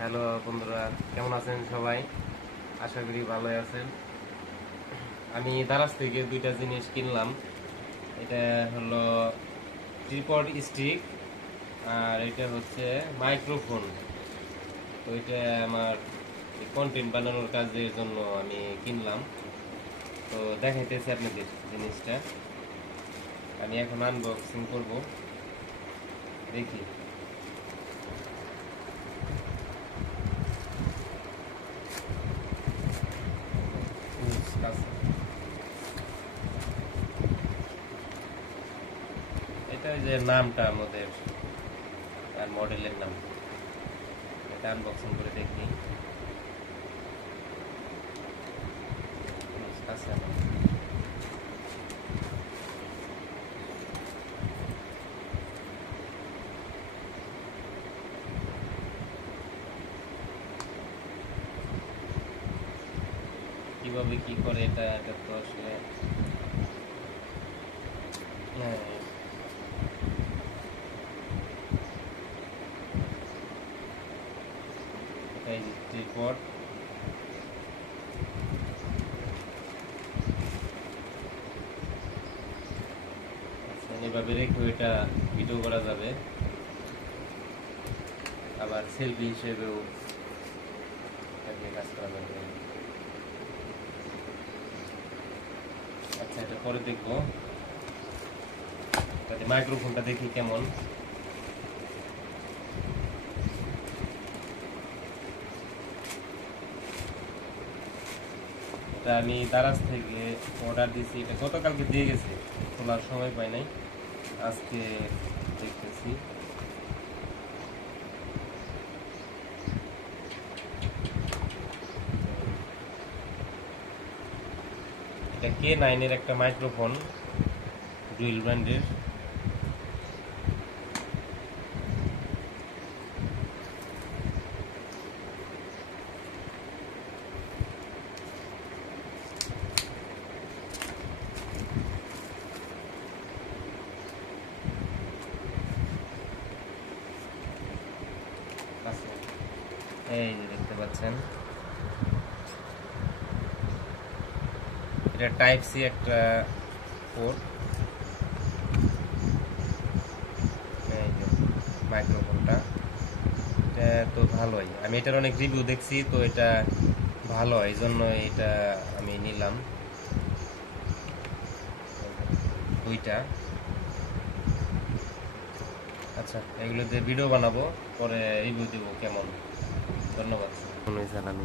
Hello বন্ধুরা, কেমন আছেন সবাই? আশা করি ভালোই আছেন। আমি দারাজ থেকে দুইটা জিনিস কিনলাম। এটা হলো ট্রিপড স্টিক, আর এটা হচ্ছে মাইক্রোফোন। তো এটা আমার কন্টেন্ট বানানোর কাজের জন্য আমি কিনলাম। তো দেখাইতেছি আপনাদের জিনিসটা। আমি এখন আনবক্সিং করব, দেখি। এটা ওই যে নামটা আমাদের আর মডেলের নাম, এটা আনবক্সিং করে দেখি। আছে না? কিভাবে কি করে এটা তো আসলে হ্যাঁ, এই যে ট্রিপড। এভাবে রেখে এটা ভিডিও করা যাবে, আবার সেলফি হিসেবেও কাজ করা যাবে। আচ্ছা, এটা পরে দেখবো। তাতে মাইক্রোফোনটা দেখি কেমন। এটা আমি দারাজ থেকে অর্ডার দিয়েছি, এটা গতকালকে দিয়ে গেছে, খোলার সময় পাই নাই, আজকে দেখতেছি। এটা K9 এর একটা মাইক্রোফোন, ডুয়েল ব্র্যান্ডের। এই যে দেখতে পাচ্ছেন, এটা টাইপ সি একটা পোর্ট। এই যে মাইক্রোফোনটা, এটা তো ভালোই। আমি এটার অনেক রিভিউ দেখছি, তো এটা ভালো, এই জন্য এটা আমি নিলাম দুইটা। আচ্ছা, এগুলো দিয়ে ভিডিও বানাবো, পরে রিভিউ দেবো কেমন। ধন্যবাদ। আমি